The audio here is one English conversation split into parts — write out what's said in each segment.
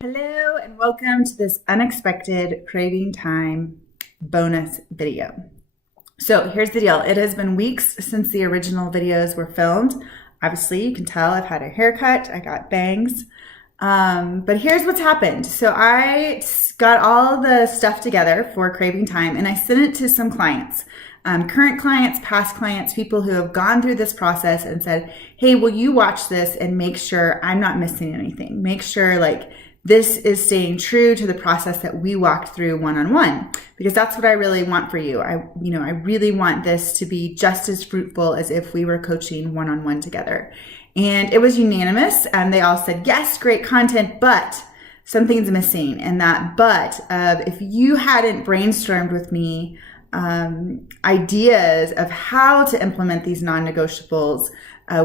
Hello and welcome to this unexpected Craving Time bonus video. So here's the deal. It has been weeks since the original videos were filmed. Obviously, you can tell I've had a haircut, I got bangs. But here's what's happened. So I got all the stuff together for Craving Time and I sent it to some clients. Current clients, past clients, people who have gone through this process and said, hey, will you watch this and make sure I'm not missing anything? Make sure this is staying true to the process that we walked through one-on-one, because that's what I really want for you. I really want this to be just as fruitful as if we were coaching one-on-one together. And it was unanimous and they all said, yes, great content, but something's missing. And that but of if you hadn't brainstormed with me ideas of how to implement these non-negotiables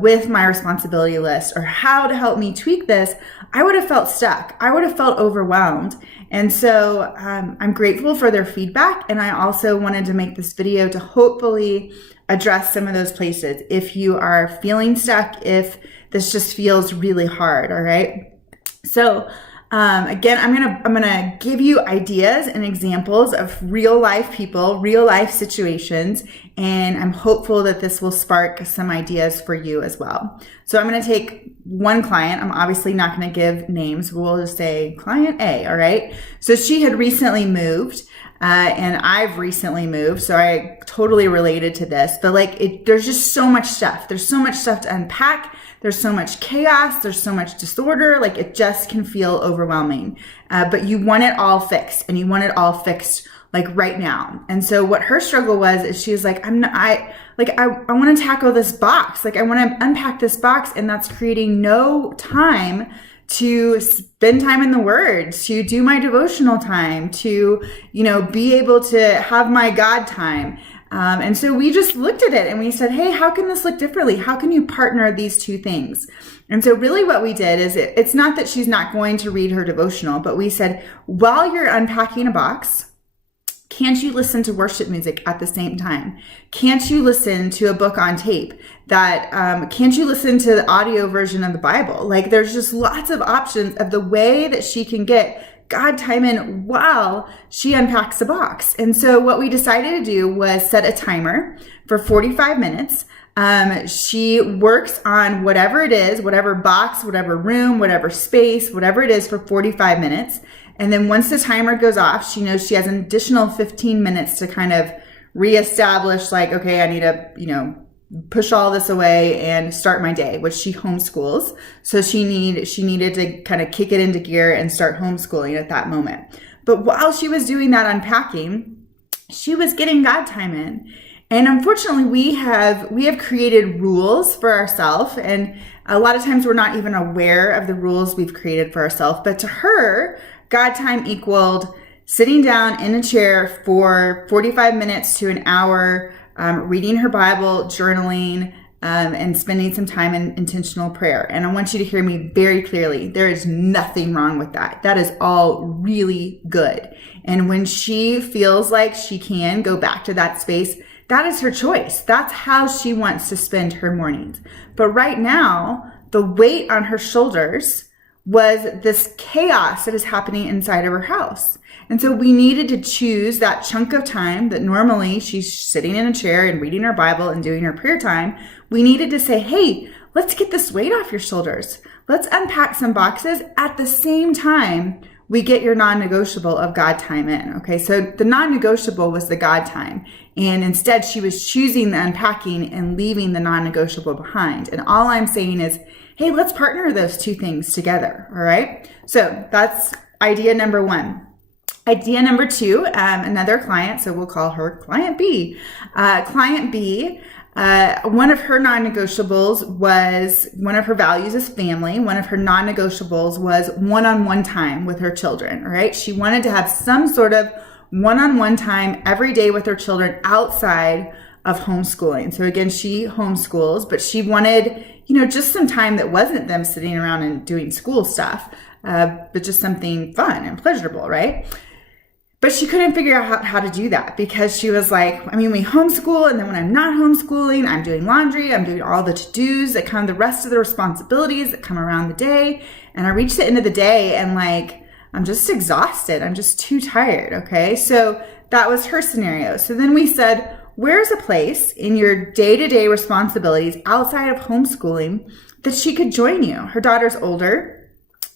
with my responsibility list or how to help me tweak this, I would have felt stuck. I would have felt overwhelmed. And so I'm grateful for their feedback. And I also wanted to make this video to hopefully address some of those places. If you are feeling stuck, if this just feels really hard, all right? So again, I'm gonna give you ideas and examples of real life people, real life situations, and I'm hopeful that this will spark some ideas for you as well. So I'm gonna take one client. I'm obviously not gonna give names. We'll just say client A, all right? So she had recently moved. And I've recently moved, so I totally related to this. But there's just so much stuff. There's so much stuff to unpack. There's so much chaos. There's so much disorder. It just can feel overwhelming. But you want it all fixed, and you want it all fixed right now. And so what her struggle was is she was like, I want to tackle this box. I want to unpack this box, and that's creating no time to spend time in the Word, to do my devotional time, to, be able to have my God time. And so we just looked at it and we said, hey, how can this look differently? How can you partner these two things? And so really what we did is it's not that she's not going to read her devotional, but we said, while you're unpacking a box, can't you listen to worship music at the same time? Can't you listen to a book on tape? Can't you listen to the audio version of the Bible? There's just lots of options of the way that she can get God time in while she unpacks the box. And so what we decided to do was set a timer for 45 minutes. She works on whatever it is, whatever box, whatever room, whatever space, whatever it is for 45 minutes. And then once the timer goes off, she knows she has an additional 15 minutes to kind of reestablish okay, I need to, push all this away and start my day, which she homeschools. So she needed to kind of kick it into gear and start homeschooling at that moment. But while she was doing that unpacking, she was getting God time in. And unfortunately, we have created rules for ourselves. And a lot of times we're not even aware of the rules we've created for ourselves. But to her, God time equaled sitting down in a chair for 45 minutes to an hour, reading her Bible, journaling, and spending some time in intentional prayer. And I want you to hear me very clearly. There is nothing wrong with that. That is all really good. And when she feels like she can go back to that space, that is her choice. That's how she wants to spend her mornings. But right now, the weight on her shoulders was this chaos that is happening inside of her house. And so we needed to choose that chunk of time that normally she's sitting in a chair and reading her Bible and doing her prayer time. We needed to say, hey, let's get this weight off your shoulders. Let's unpack some boxes at the same time we get your non-negotiable of God time in. Okay, so the non-negotiable was the God time. And instead she was choosing the unpacking and leaving the non-negotiable behind. And all I'm saying is, hey, let's partner those two things together, all right? So that's idea number one. Idea number two, another client, so we'll call her client B. Client B, one of her non-negotiables was, one of her values is family. One of her non-negotiables was one-on-one time with her children, all right? She wanted to have some sort of one-on-one time every day with her children outside of homeschooling. So again, she homeschools, but she wanted, just some time that wasn't them sitting around and doing school stuff, but just something fun and pleasurable, right? But she couldn't figure out how to do that because she was like, I mean, we homeschool, and then when I'm not homeschooling, I'm doing laundry, I'm doing all the to-dos that come, the rest of the responsibilities that come around the day. And I reached the end of the day and like, I'm just exhausted. I'm just too tired. Okay. So that was her scenario. So then we said, where's a place in your day-to-day responsibilities outside of homeschooling that she could join you? Her daughter's older.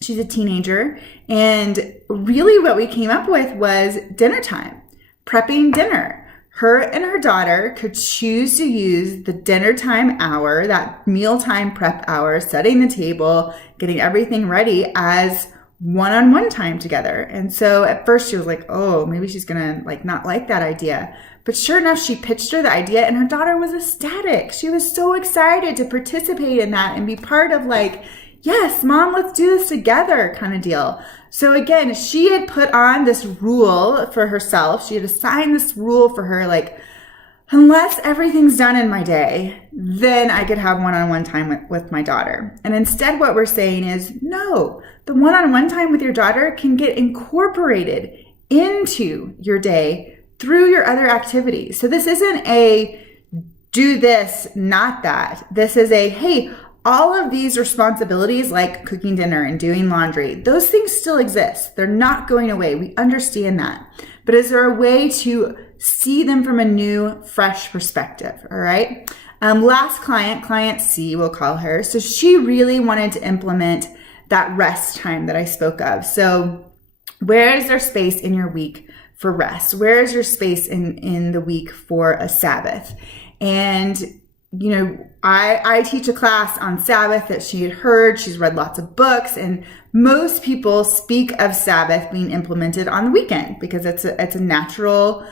She's a teenager. And really what we came up with was dinner time, prepping dinner. Her and her daughter could choose to use the dinner time hour, that mealtime prep hour, setting the table, getting everything ready as one-on-one time together. And so at first she was like, oh, maybe she's gonna like not like that idea. But sure enough, she pitched her the idea and her daughter was ecstatic. She was so excited to participate in that and be part of like, yes, mom, let's do this together kind of deal. So again, she had put on this rule for herself. She had assigned this rule for her, like, unless everything's done in my day, then I could have one-on-one time with my daughter. And instead what we're saying is, no, the one-on-one time with your daughter can get incorporated into your day through your other activities. So this isn't a do this, not that. This is a, hey, all of these responsibilities like cooking dinner and doing laundry, those things still exist. They're not going away. We understand that. But is there a way to see them from a new, fresh perspective? All right. Last client C, we'll call her. So she really wanted to implement that rest time that I spoke of. So where is there space in your week for rest? Where is your space in the week for a Sabbath? And you know, I teach a class on Sabbath that she had heard. She's read lots of books, and most people speak of Sabbath being implemented on the weekend because it's a natural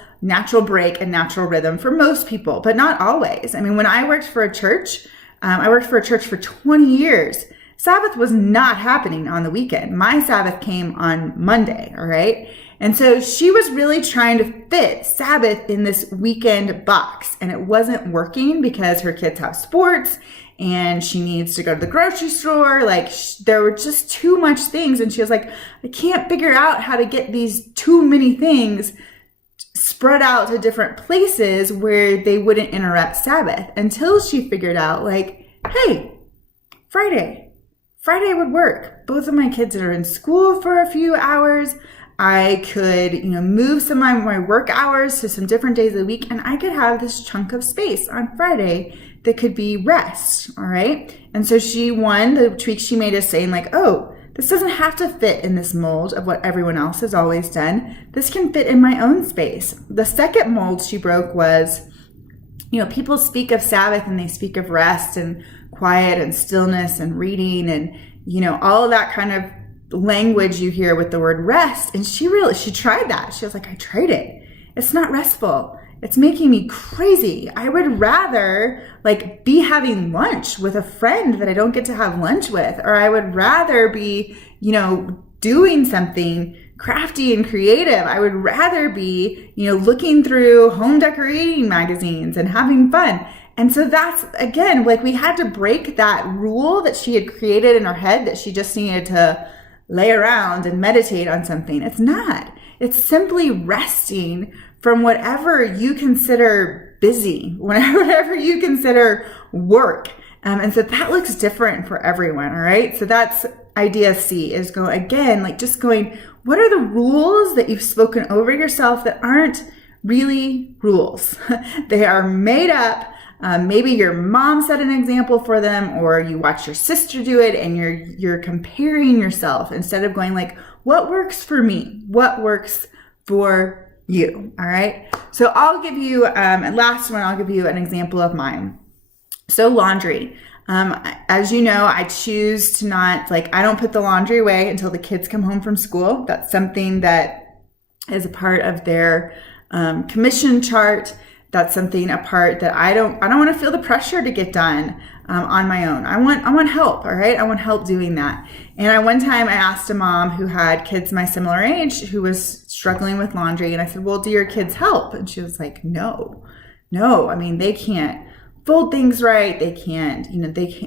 break and natural rhythm for most people, but not always. I mean, when I worked for a church, for 20 years. Sabbath was not happening on the weekend. My Sabbath came on Monday, all right? And so she was really trying to fit Sabbath in this weekend box, and it wasn't working because her kids have sports and she needs to go to the grocery store. Like there were just too much things. And she was like, I can't figure out how to get these too many things spread out to different places where they wouldn't interrupt Sabbath, until she figured out like, hey, Friday would work. Both of my kids are in school for a few hours. I could, move some of my work hours to some different days of the week, and I could have this chunk of space on Friday that could be rest, all right? And so the tweak she made is saying like, oh, this doesn't have to fit in this mold of what everyone else has always done. This can fit in my own space. The second mold she broke was, people speak of Sabbath and they speak of rest and quiet and stillness and reading and, all of that kind of language you hear with the word rest. And she tried that. She was like, I tried it. It's not restful. It's making me crazy. I would rather be having lunch with a friend that I don't get to have lunch with, or I would rather be, doing something crafty and creative. I would rather be, looking through home decorating magazines and having fun. And so that's, again, we had to break that rule that she had created in her head that she just needed to lay around and meditate on something. It's not. It's simply resting from whatever you consider busy, whatever you consider work. And so that looks different for everyone, all right? So that's idea C, is going, what are the rules that you've spoken over yourself that aren't really rules? They are made up. Maybe your mom set an example for them, or you watch your sister do it and you're comparing yourself instead of going what works for me? What works for you? All right. So I'll give you, last one, I'll give you an example of mine. So laundry. As you know, I choose to not, I don't put the laundry away until the kids come home from school. That's something that is a part of their commission chart. That's something, a part that I don't want to feel the pressure to get done on my own. I want help, all right? I want help doing that. And one time I asked a mom who had kids my similar age who was struggling with laundry, and I said, well, do your kids help? And she was like, no, I mean, they can't fold things right. They can't,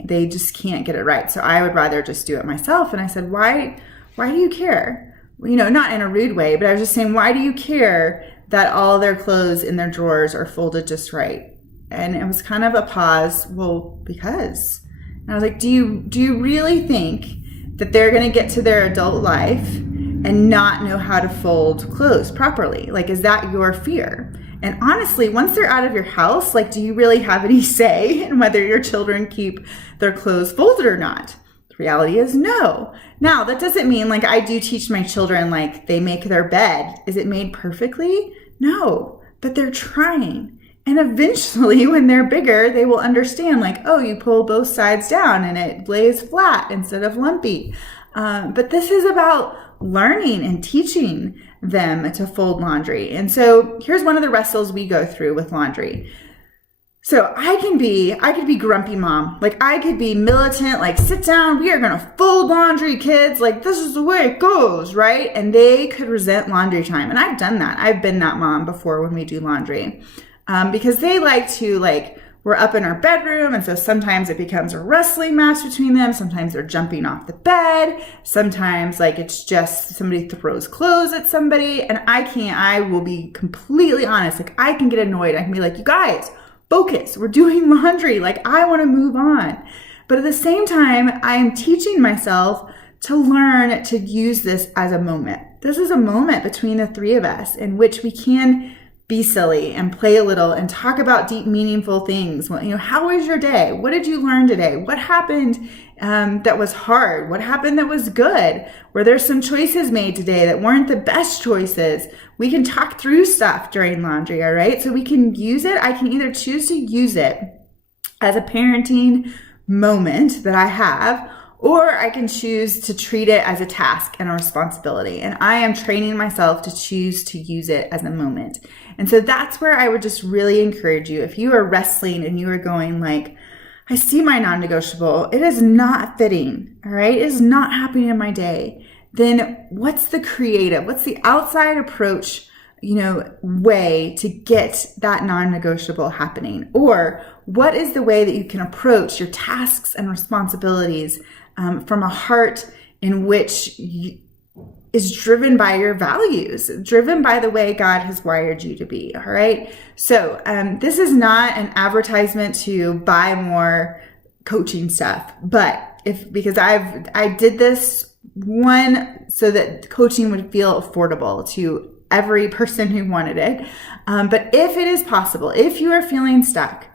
they just can't get it right. So I would rather just do it myself. And I said, why do you care? not in a rude way, but I was just saying, why do you care that all their clothes in their drawers are folded just right? And it was kind of a pause. Well, because. And I was like, do you really think that they're going to get to their adult life and not know how to fold clothes properly? Like, is that your fear? And honestly, once they're out of your house, like, do you really have any say in whether your children keep their clothes folded or not? The reality is no. Now, that doesn't mean, like, I do teach my children, like, they make their bed. Is it made perfectly? No, but they're trying. And eventually, when they're bigger, they will understand, like, oh, you pull both sides down and it lays flat instead of lumpy. But this is about learning and teaching them to fold laundry. And so here's one of the wrestles we go through with laundry. So I could be grumpy mom. Like, I could be militant, like, sit down, we are going to fold laundry, kids. Like, this is the way it goes, right? And they could resent laundry time. And I've done that. I've been that mom before when we do laundry. Because they like to, like, we're up in our bedroom, and so sometimes it becomes a wrestling match between them. Sometimes they're jumping off the bed. Sometimes, like, it's just somebody throws clothes at somebody, and I will be completely honest. Like, I can get annoyed. I can be like, you guys, focus. We're doing laundry. Like, I want to move on. But at the same time, I am teaching myself to learn to use this as a moment. This is a moment between the three of us in which we can be silly and play a little and talk about deep, meaningful things. Well, how was your day? What did you learn today? What happened that was hard? What happened that was good? Were there some choices made today that weren't the best choices? We can talk through stuff during laundry, all right? So we can use it. I can either choose to use it as a parenting moment that I have, or I can choose to treat it as a task and a responsibility. And I am training myself to choose to use it as a moment. And so that's where I would just really encourage you. If you are wrestling and you are going like, I see my non-negotiable, it is not fitting, all right? It is not happening in my day. Then what's the creative, what's the outside approach, way to get that non-negotiable happening? Or what is the way that you can approach your tasks and responsibilities from a heart in which is driven by your values, driven by the way God has wired you to be, all right? So this is not an advertisement to buy more coaching stuff, but because I did this one so that coaching would feel affordable to every person who wanted it. But if it is possible, if you are feeling stuck,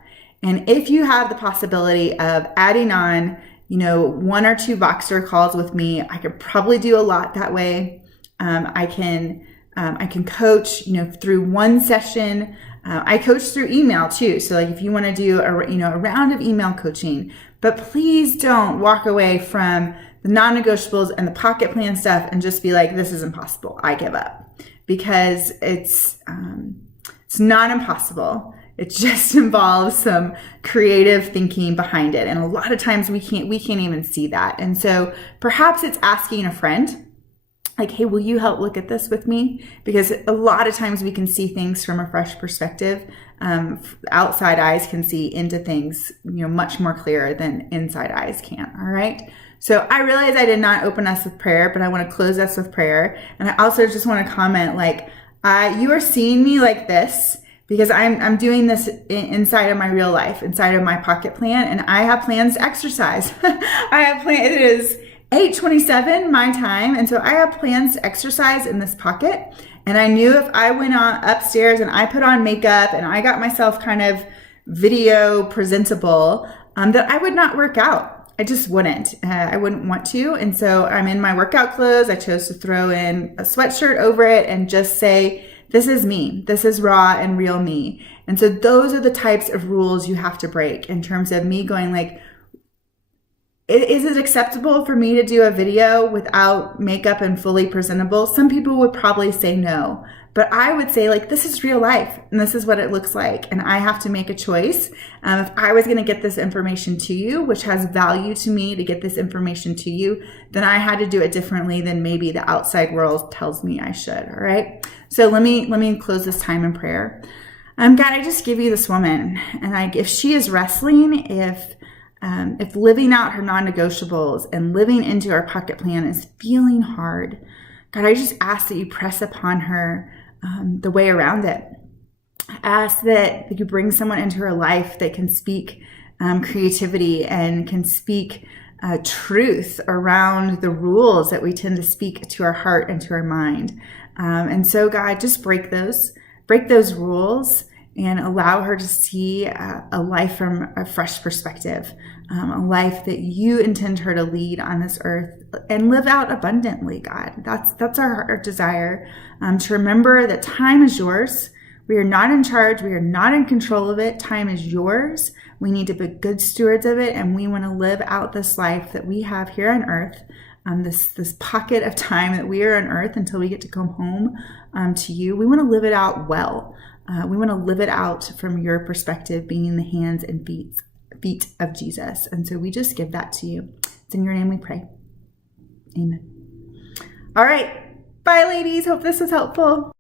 and if you have the possibility of adding on, 1 or 2 Voxer calls with me, I could probably do a lot that way. I can coach, through one session. I coach through email too. So like if you want to do a round of email coaching, but please don't walk away from the non-negotiables and the pocket plan stuff and just be like, this is impossible. I give up, because it's not impossible. It just involves some creative thinking behind it. And a lot of times we can't even see that. And so perhaps it's asking a friend, like, hey, will you help look at this with me? Because a lot of times we can see things from a fresh perspective. Outside eyes can see into things, much more clearer than inside eyes can. All right. So I realize I did not open us with prayer, but I want to close us with prayer. And I also just want to comment, like, you are seeing me like this because I'm doing this inside of my real life, inside of my pocket plan, and I have plans to exercise. It is 8:27 my time, and so I have plans to exercise in this pocket. And I knew if I went on upstairs and I put on makeup and I got myself kind of video presentable, that I would not work out. I just wouldn't. I wouldn't want to. And so I'm in my workout clothes. I chose to throw in a sweatshirt over it and just say, this is me. This is raw and real me. And so those are the types of rules you have to break in terms of me going like, is it acceptable for me to do a video without makeup and fully presentable? Some people would probably say no, but I would say like, this is real life and this is what it looks like. And I have to make a choice. If I was going to get this information to you, which has value to me to get this information to you, then I had to do it differently than maybe the outside world tells me I should. All right. So let me close this time in prayer. God, I just give you this woman, and if she is wrestling, if living out her non-negotiables and living into our pocket plan is feeling hard, God, I just ask that you press upon her the way around it. I ask that you bring someone into her life that can speak creativity and can speak truth around the rules that we tend to speak to our heart and to our mind. And so, God, just break those rules and allow her to see a life from a fresh perspective, a life that you intend her to lead on this earth and live out abundantly, God. That's our heart desire, to remember that time is yours. We are not in charge. We are not in control of it. Time is yours. We need to be good stewards of it, and we want to live out this life that we have here on earth, this pocket of time that we are on earth until we get to come home to you. We want to live it out well. We want to live it out from your perspective, being in the hands and feet of Jesus. And so we just give that to you. It's in your name we pray. Amen. All right. Bye, ladies. Hope this was helpful.